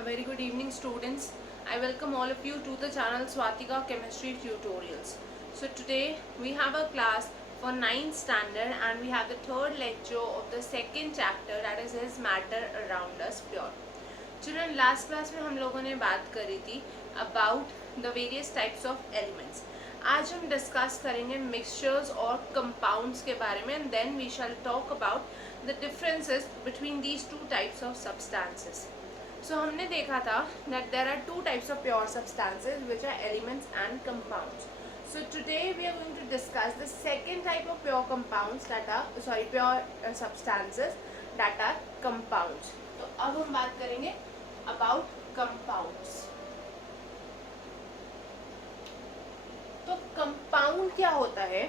A very good evening, students. I welcome all of you to the channel Swatika Chemistry Tutorials. So today we have a class for 9th standard and we have the third lecture of the second chapter, that is matter around us pure. Children, last class में हम लोगों ने बात करी थी about the various types of elements. आज हम डिस्कस करेंगे मिक्सचर्स और कंपाउंड्स के बारे में and then we shall talk about the differences between these two types of substances. So हमने देखा था that there are two types of pure substances which are elements and compounds. So today we are going to discuss the second type of pure compounds that are pure substances that are compounds. तो अब हम बात करेंगे about compounds. तो कंपाउंड क्या होता है?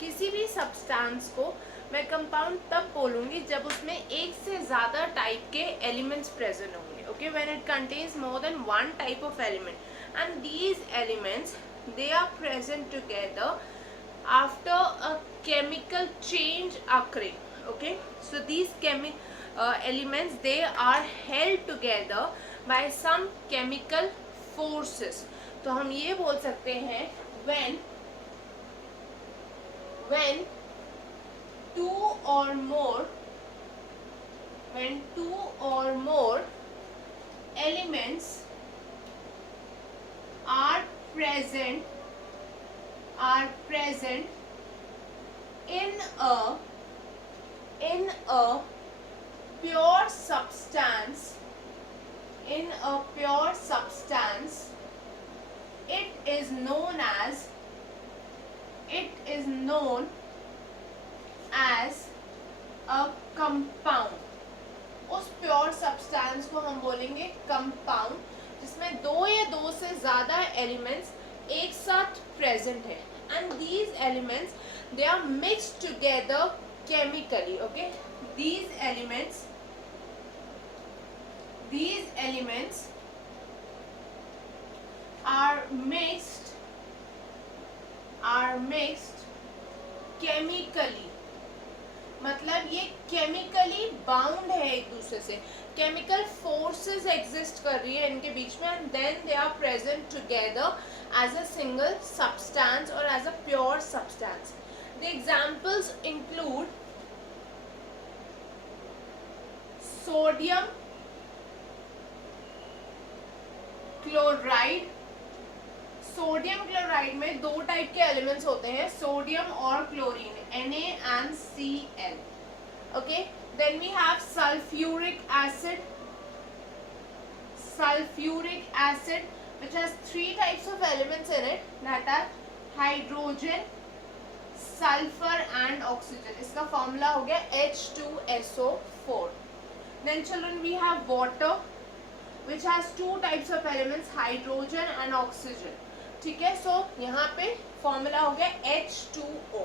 किसी भी सब्सटेंस को मैं कंपाउंड तब बोलूंगी जब उसमें एक से ज़्यादा टाइप के एलिमेंट्स प्रेजेंट होंगे. Okay, when it contains more than one type of element and these elements they are present together after a chemical change occurring. Okay, so these elements, they are held together by some chemical forces. तो हम ये बोल सकते हैं when two or more elements are present in a pure substance, it is known as a compound. उस pure substance को हम बोलेंगे कंपाउंड, जिसमें दो या दो से ज़्यादा एलिमेंट्स एक साथ प्रेजेंट है and these elements they are mixed together chemically. Okay, these elements are mixed chemically. मतलब ये केमिकली बाउंड है एक दूसरे से, केमिकल फोर्सेस एग्जिस्ट कर रही है इनके बीच में and then they are present together as a single substance और as a pure substance. The examples include sodium chloride. Sodium chloride में दो टाइप के एलिमेंट्स होते हैं, सोडियम और chlorine, Na and Cl. Okay, then we have sulfuric acid which has three types of elements in it, that are hydrogen, sulfur and oxygen. इसका फॉर्मूला हो गया H2SO4. Then children, we have water which has two types of elements, hydrogen and oxygen. ठीक है, सो यहाँ पे फॉर्मूला हो गया H2O.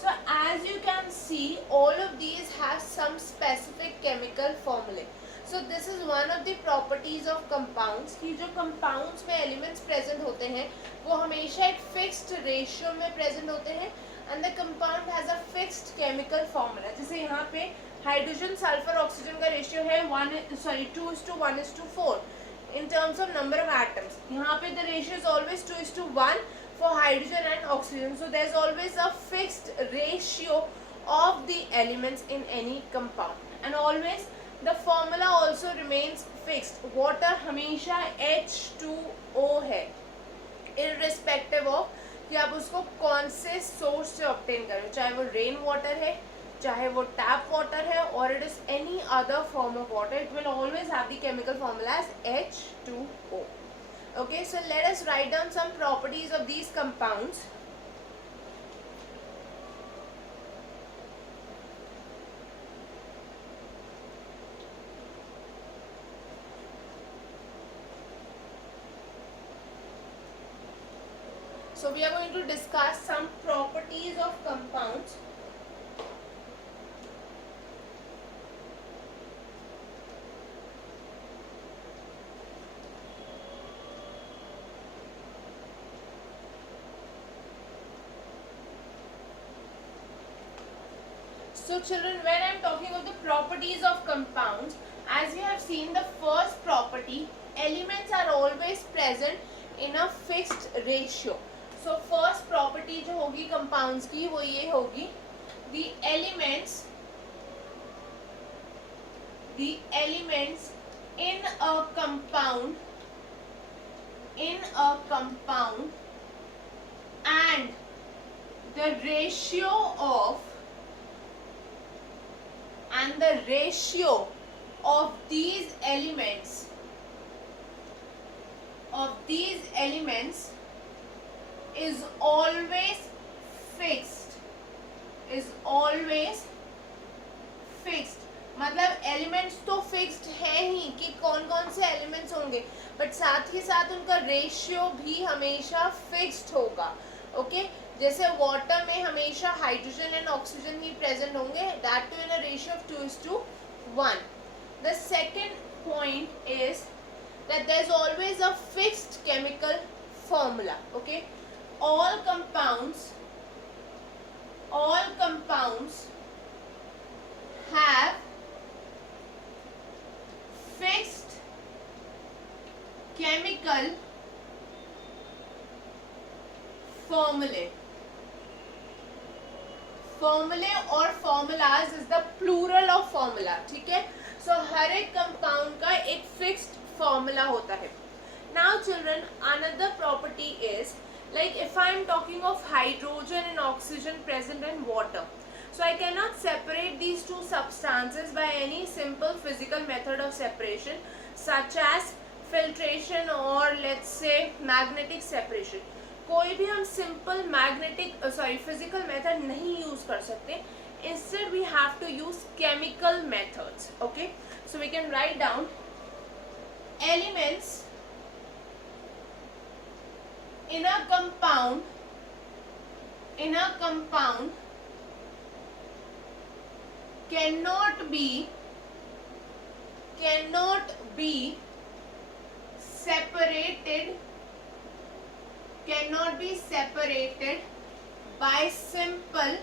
So as you can see, all of these have some specific chemical formulae. So this is one of the properties of compounds कि जो compounds में elements present होते हैं वो हमेशा एक fixed ratio में present होते हैं and the compound has a fixed chemical formula. जैसे यहाँ पे हाइड्रोजन सल्फर ऑक्सीजन का रेशियो है 2:1:4 in terms of number of atoms. यहाँ पे the ratio is always 2:1 for hydrogen and oxygen. So there is always a fixed ratio of the elements in any compound and always the formula also remains fixed. Water हमेशा H2O है irrespective of कि आप उसको कौन से सोर्स से ऑब्टेन करें, चाहे वो रेन वाटर है, चाहे वो टैप वाटर है और it is any other form of water, it will always have the chemical formula as H2O. Okay, so let us write down some properties of these compounds. So we are going to discuss some properties of compounds. So children, when I am talking of the properties of compounds, as we have seen, the first property property, elements are always present in a fixed ratio. So first property जो होगी compounds की वो ये होगी, the elements in a compound and the ratio of these elements is always fixed. मतलब एलिमेंट्स तो फिक्स्ड है ही कि कौन कौन से एलिमेंट्स होंगे, बट साथ ही साथ उनका रेशियो भी हमेशा फिक्स्ड होगा. ओके, जैसे वाटर में हमेशा हाइड्रोजन एंड ऑक्सीजन ही प्रेजेंट होंगे, that too in a ratio of 2:1. The second point is that there is always a fixed chemical formula. Okay, all compounds have fixed chemical formulae और formulas is the plural of formula. ठीक है, so हर एक compound का एक fixed formula होता है. Now children, another property is, like if I am talking of hydrogen and oxygen present in water, so I cannot separate these two substances by any simple physical method of separation such as filtration or let's say magnetic separation. कोई भी हम simple physical method नहीं use कर सकते. Instead we have to use chemical methods. Okay, so we can write down elements in a compound cannot be separated by simple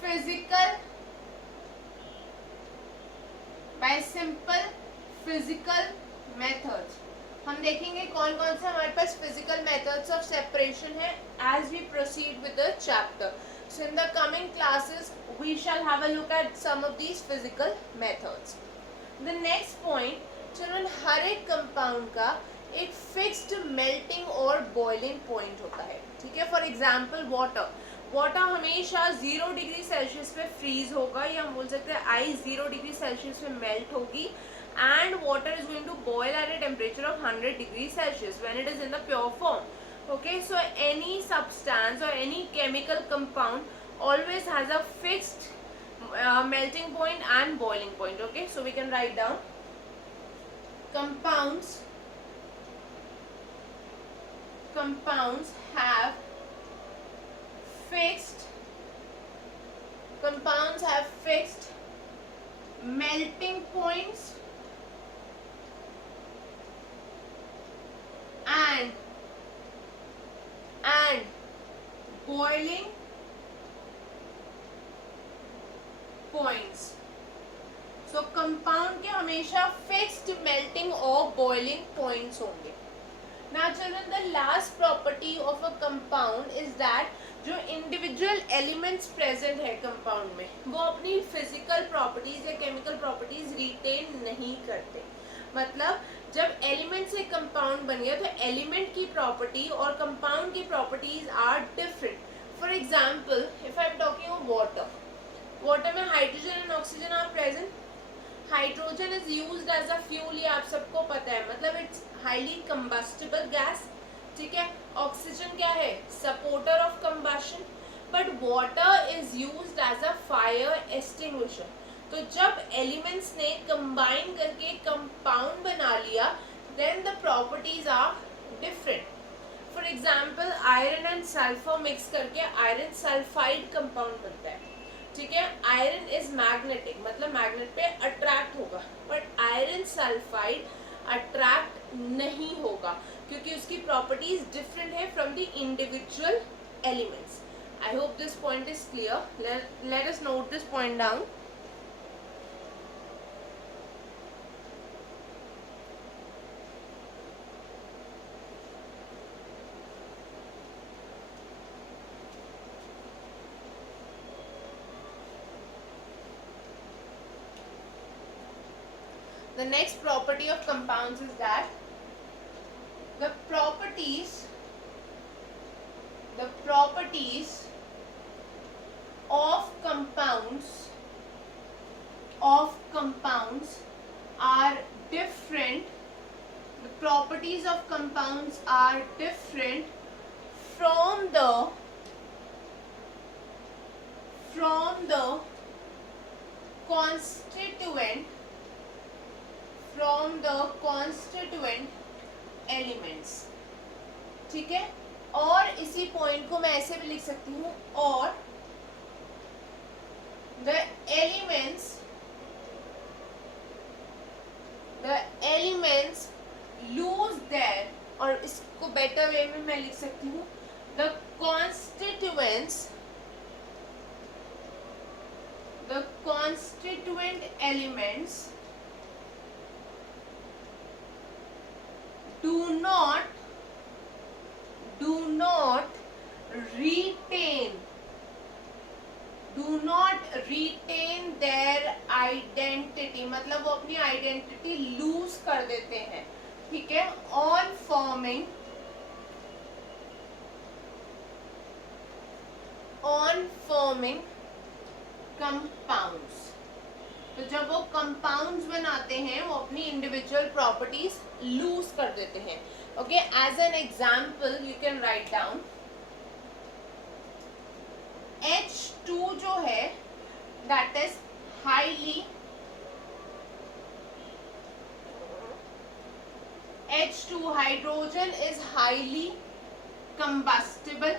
physical methods. हम देखेंगे कौन कौन से हमारे पास फिजिकल मेथड्स ऑफ सेपरेशन है as we proceed with the chapter. So in the coming classes we shall have a look at some of these physical methods. The next point, children, हर एक कंपाउंड का एक fixed melting और boiling point होता है. ठीक है, for example water हमेशा 0 डिग्री सेल्सियस पे फ्रीज होगा, या हम बोल सकते हैं आइस 0 डिग्री सेल्सियस पे मेल्ट होगी, and water is going to boil at a temperature of 100 degrees Celsius when it is in the pure form. Okay, so any substance or any chemical compound always has a fixed melting point and boiling point. Okay, so we can write down compounds have fixed melting points and boiling points. So compound के हमेशा fixed melting और boiling points होंगे. Now children, the last property of a compound is that जो individual elements present है compound में, वो अपनी physical properties या chemical properties retain नहीं करते. मतलब जब एलिमेंट से कंपाउंड बन गया तो एलिमेंट की प्रॉपर्टी और कंपाउंड की properties are different. For example, if I am talking of water में hydrogen and oxygen are present. Hydrogen is used as a fuel, ये आप सबको पता है, मतलब इट्स हाईली कंबस्टिबल गैस. ठीक है, ऑक्सीजन क्या है, supporter of combustion, but water is used as a fire extinguisher. तो जब एलिमेंट्स ने कंबाइन करके कंपाउंड बना लिया, then the properties are different. For example, iron and sulphur mix करके आयरन सल्फाइड कंपाउंड बनता है. ठीक है, आयरन इज मैग्नेटिक, मतलब मैग्नेट पे अट्रैक्ट होगा, बट आयरन सल्फाइड अट्रैक्ट नहीं होगा क्योंकि उसकी प्रॉपर्टीज डिफरेंट है from the individual elements. I hope this point is clear. Let us note this point down. The next property of compounds is that the properties of compounds are different. The properties of compounds are different from the constituent elements. ठीक है, और इसी पॉइंट को मैं ऐसे भी लिख सकती हूँ, और the elements lose their, और इसको बेटर वे में मैं लिख सकती हूँ, the constituent elements do not retain their identity, मतलब वो अपनी आइडेंटिटी लूज कर देते हैं. ठीक है, on forming compounds. तो जब वो कंपाउंड्स बनाते हैं वो अपनी इंडिविजुअल प्रॉपर्टीज लूज कर देते हैं. Okay, as an example you can write down H2 जो है that is H2 hydrogen is highly combustible.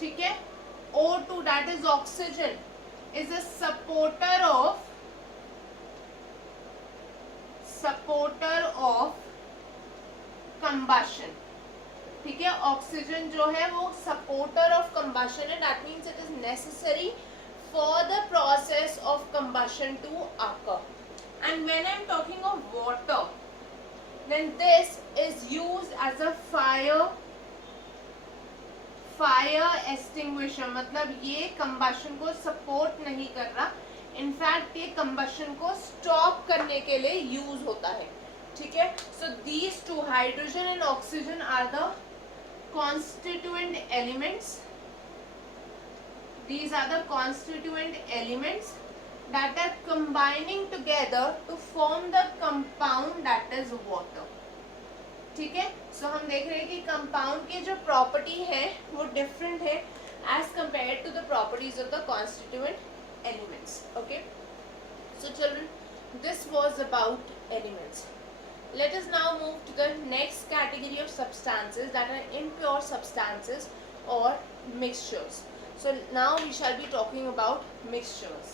ठीक है, O2 that is oxygen is a supporter of combustion. ठीक है, ऑक्सीजन जो है वो सपोर्टर ऑफ कंबशन है. That means it is necessary for the process of combustion to occur. And when I am talking of water, then this is used as a fire extinguisher. मतलब ये कंबशन को सपोर्ट नहीं कर रहा, इनफैक्ट ये कंबशन को स्टॉप करने के लिए यूज होता है. ठीक है, so these two hydrogen and oxygen are the constituent elements. These are the constituent elements that are combining together to form the compound that is water. ठीक है, सो हम देख रहे हैं कि कंपाउंड की जो प्रॉपर्टी है वो डिफरेंट है as compare to the properties of the constituent elements. Okay, so children, this was about elements. Let us now move to the next category of substances, that are impure substances or mixtures. So now we shall be talking about mixtures.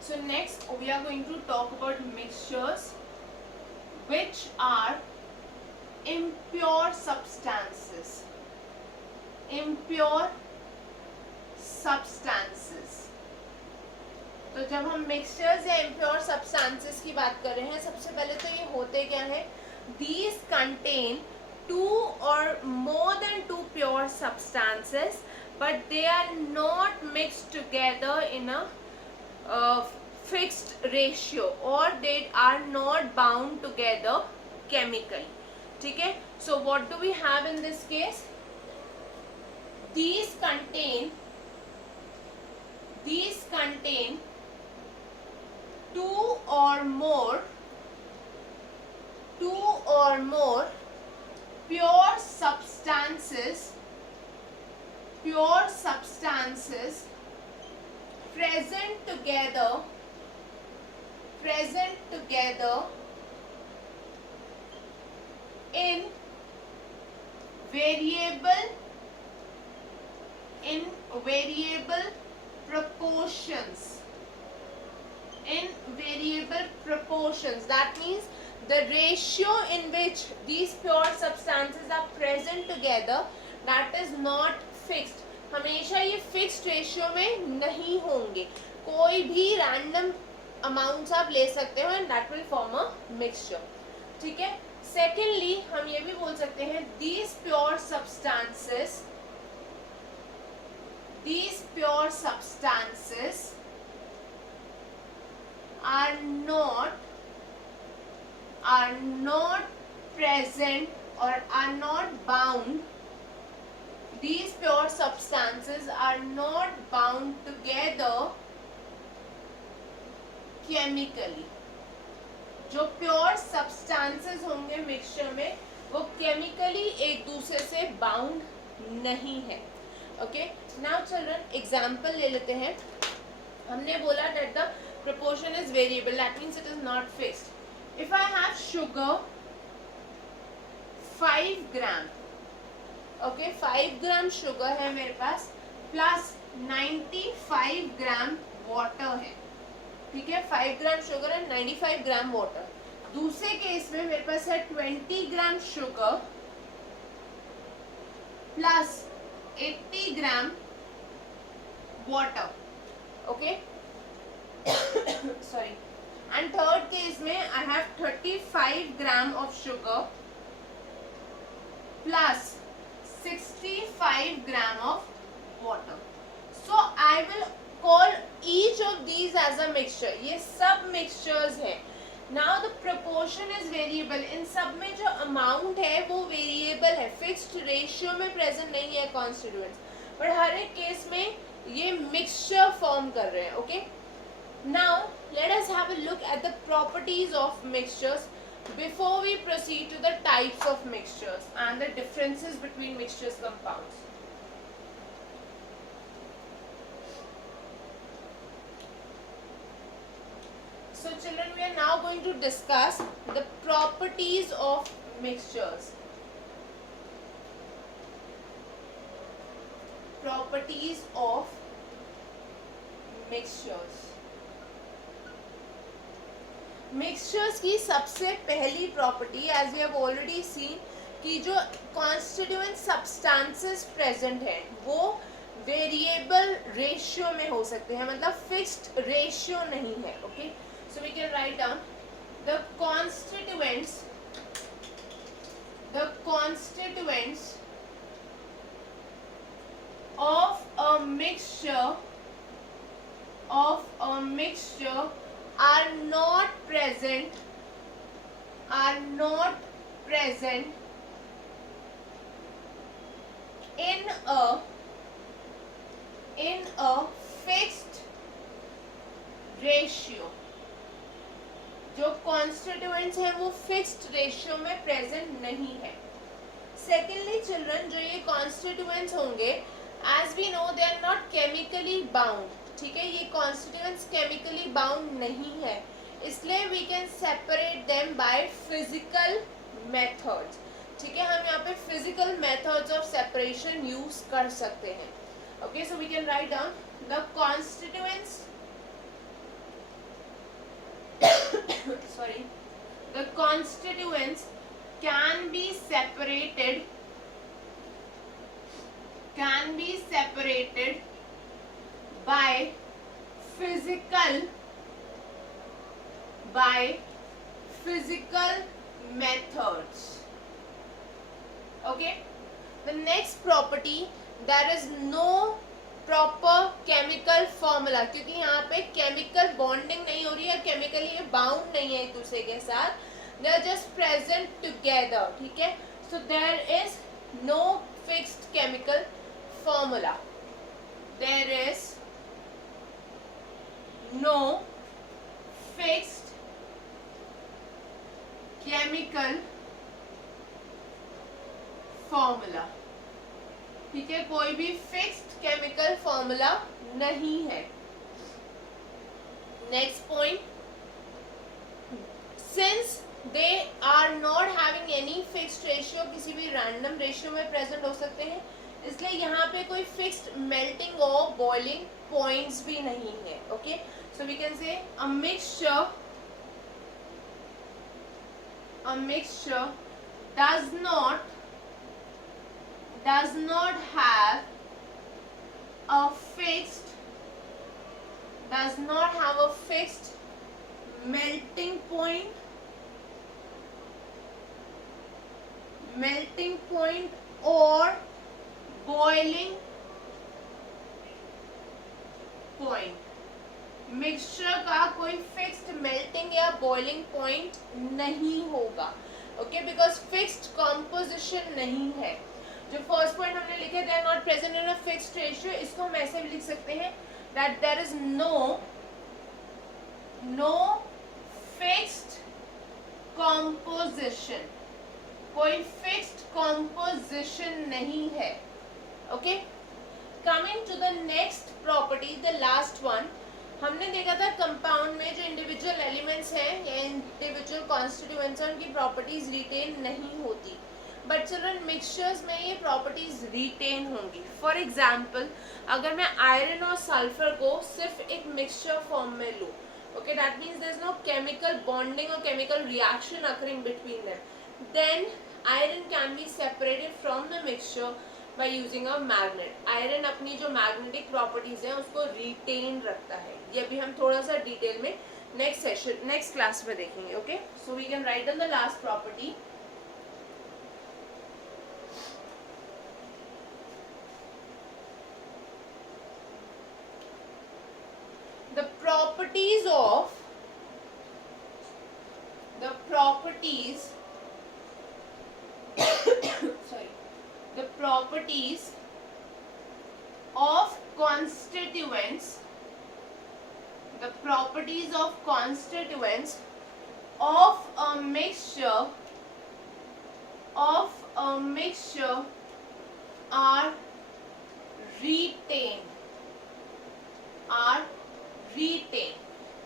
So next we are going to talk about mixtures which are impure substances. Impure substances. तो जब हम mixtures या impure substances की बात कर रहे हैं, सबसे पहले तो ये होते क्या है? These contain two or more than two pure substances, but they are not mixed together in a fixed ratio, or they are not bound together chemically. ठीक है, so what do we have in this case? These contain two or more pure substances present together in variable proportions. That means the ratio in which these pure substances are present together, that is not fixed. हमेशा ये fixed ratio में नहीं होंगे. कोई भी random amounts आप ले सकते हो and that will form a mixture. ठीक है. सेकेंडली हम ये भी बोल सकते हैं these pure substances are not present or are not bound. These pure substances are not bound together chemically. जो प्योर सब्सटेंसेस होंगे मिक्सचर में वो केमिकली एक दूसरे से बाउंड नहीं है. ओके. नाउ चिल्ड्रन एग्जांपल ले लेते हैं. हमने बोला that the proportion is variable, that means it is not fixed. If I have sugar 5 gram, okay, 5 gram sugar है मेरे पास प्लस 95 ग्राम वाटर है. ठीक है. 5 gram sugar and 95 gram water. दूसरे केस में मेरे पास है 20 gram sugar plus 80 gram water. Okay. Sorry. And third case में I have 35 gram of sugar plus 65 gram of water. So I will call each of these as a mixture. ये सब mixtures हैं. Now the proportion is variable. इन सब में जो amount है वो variable है, fixed ratio में present नहीं है constituents. but हर एक case में ये mixture form कर रहे हैं. okay. Now let us have a look at the properties of mixtures before we proceed to the types of mixtures and the differences between mixtures compounds. So children, we are now going to discuss the properties of mixtures. Properties of mixtures. Mixtures की सबसे पहली property, as we have already seen, कि जो constituent substances present हैं वो variable ratio में हो सकते हैं, मतलब fixed ratio नहीं है. okay. So we can write down the constituents of a mixture are not present in a fixed ratio. जो कॉन्स्टिट्यूएंट्स हैं वो फिक्स्ड रेशियो में प्रेजेंट नहीं है. सेकेंडली चिल्ड्रन, जो ये कॉन्स्टिट्यूएंट्स होंगे as we know they are not chemically bound. ठीक है. ये कॉन्स्टिट्यूएंट्स केमिकली बाउंड नहीं है, इसलिए we can separate them by physical methods. ठीक है. हम यहाँ पे physical methods of separation use कर सकते हैं. Okay. So we can write down the constituents the constituents can be separated by physical methods. okay. The next property, there is no proper chemical formula, क्योंकि यहाँ पे chemical bonding नहीं हो रही है, केमिकली ये बाउंड नहीं है एक दूसरे के साथ, they are just present together. ठीक है. So there is no fixed chemical formula. There is no fixed chemical formula. ठीक है. कोई भी फिक्स्ड केमिकल फॉर्मूला नहीं है. Next point, since they are not having any fixed ratio, किसी भी रैंडम रेशियो में प्रेजेंट हो सकते हैं, इसलिए यहाँ पे कोई फिक्स्ड मेल्टिंग और बॉइलिंग पॉइंट्स भी नहीं है. Okay. So we can say a mixture does not have a fixed melting point or boiling point. Mixture का कोई फिक्स्ड मेल्टिंग या बॉइलिंग पॉइंट नहीं होगा, ओके, बिकॉज फिक्स्ड कॉम्पोजिशन नहीं है. जो फर्स्ट पॉइंट हमने लिखे they are not present in a fixed ratio, इसको हम ऐसे भी लिख सकते हैं that there is no fixed composition. कोई फिक्स्ड कॉम्पोजिशन नहीं है. Okay, coming to the next property, the last one. हमने देखा था कंपाउंड में जो इंडिविजुअल एलिमेंट्स हैं या इंडिविजुअल कॉन्स्टिट्यूएंट्स हैं उनकी प्रॉपर्टीज रिटेन नहीं होती, बट चिल्ड्रन मिक्सचर्स में ये प्रॉपर्टीज रिटेन होंगी. फॉर एग्जांपल, अगर मैं आयरन और सल्फर को सिर्फ एक मिक्सचर फॉर्म में लूँ, okay, that means there is no chemical bonding और chemical reaction occurring between them, then iron can be separated from the mixture by using a magnet. Iron अपनी जो मैग्नेटिक प्रॉपर्टीज हैं उसको रिटेन रखता है. ये अभी हम थोड़ा सा डिटेल में नेक्स्ट क्लास में देखेंगे. Okay, so we can write on the last property. The properties sorry, the properties of constituents of a mixture are retained.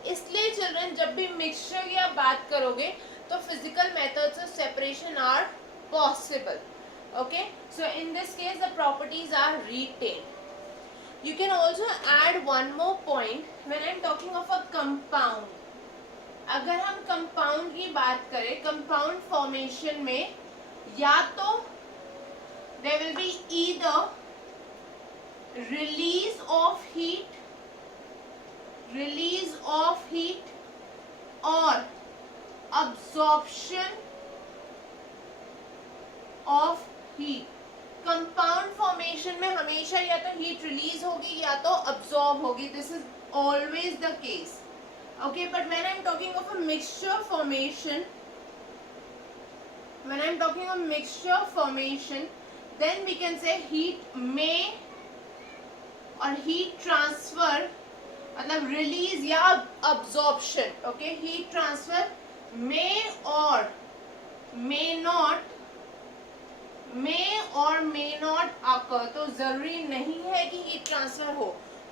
इसलिए चिल्ड्रन जब भी मिक्सचर की आप बात करोगे तो physical methods of separation are possible. Okay, so in this case the properties are retained. You can also add one more point when I'm talking of a compound. अगर हम compound की बात करें, compound formation में या तो there will be either release of heat or absorption of heat. Compound formation में हमेशा या तो हीट रिलीज होगी या तो अब्सॉर्ब होगी. This is always the case. Okay, but when I am talking of a mixture formation then we can say heat में और हीट ट्रांसफर मतलब रिलीज या अब्सॉर्प्शन. ओके, हीट ट्रांसफर में और मे नॉट आकर. तो जरूरी नहीं है कि हीट ट्रांसफर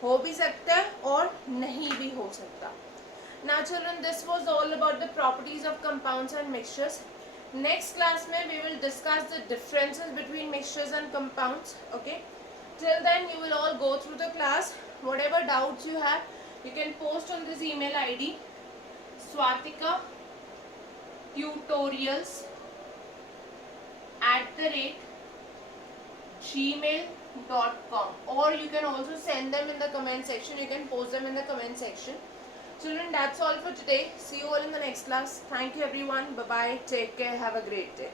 हो भी सकता है और नहीं भी हो सकता. Now children, this was all about the properties of compounds and mixtures. Next class में we will discuss the differences between mixtures and compounds. Okay, till then you will all go through the class. Whatever doubts you have, you can post on this email ID Swatika Tutorials @gmail.com, or you can also send them in the comment section. You can post them in the comment section. Children, that's all for today. See you all in the next class. Thank you everyone. Bye bye. Take care. Have a great day.